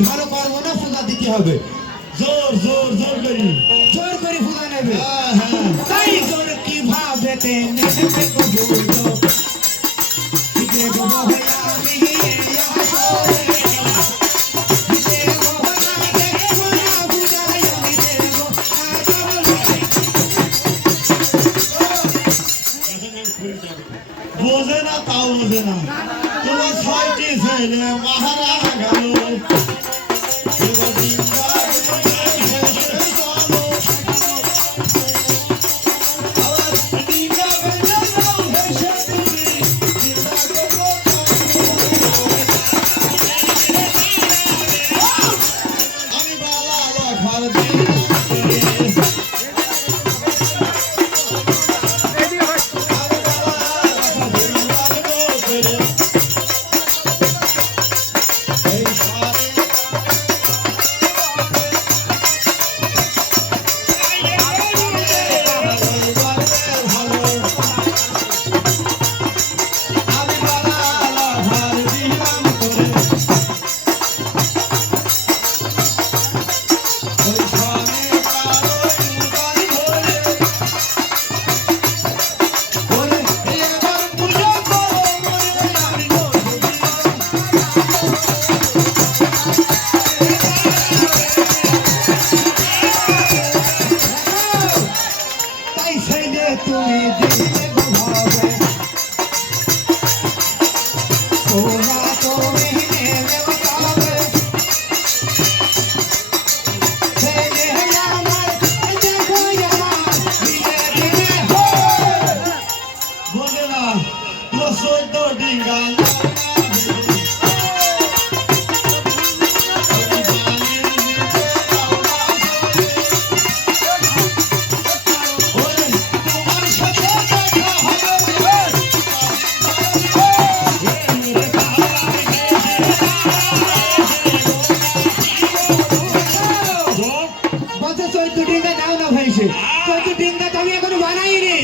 ভালো পারব না পূজা দিতে হবে। জোর জোর জোর করি। জোর করি পূজা নেবে। হ্যাঁ, হ্যাঁ। তাই জোর কি ভাবেতে নেবে কবুল তো ভাইয়া আমি Thank you.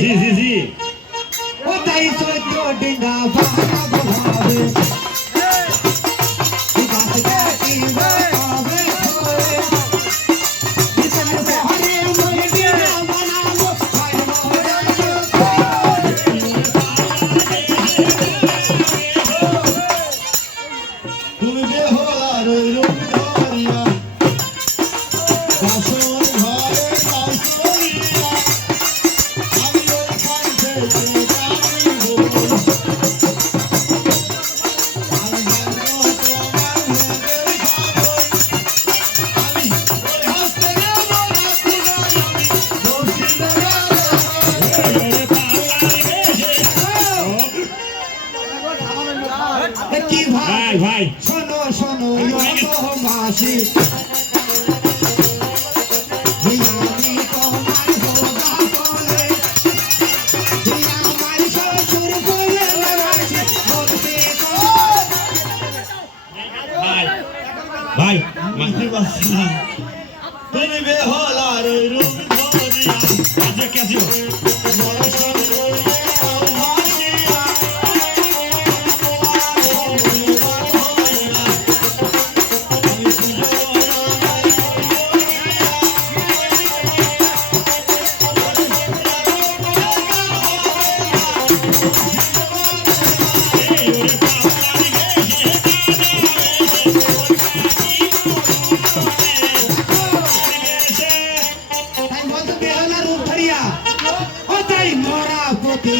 Ziz, Ziz, আসি ভাই তুমি বেহলার রূপ ধরিয়া। আজকে কেসিও মরা প্রতি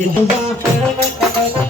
الدبا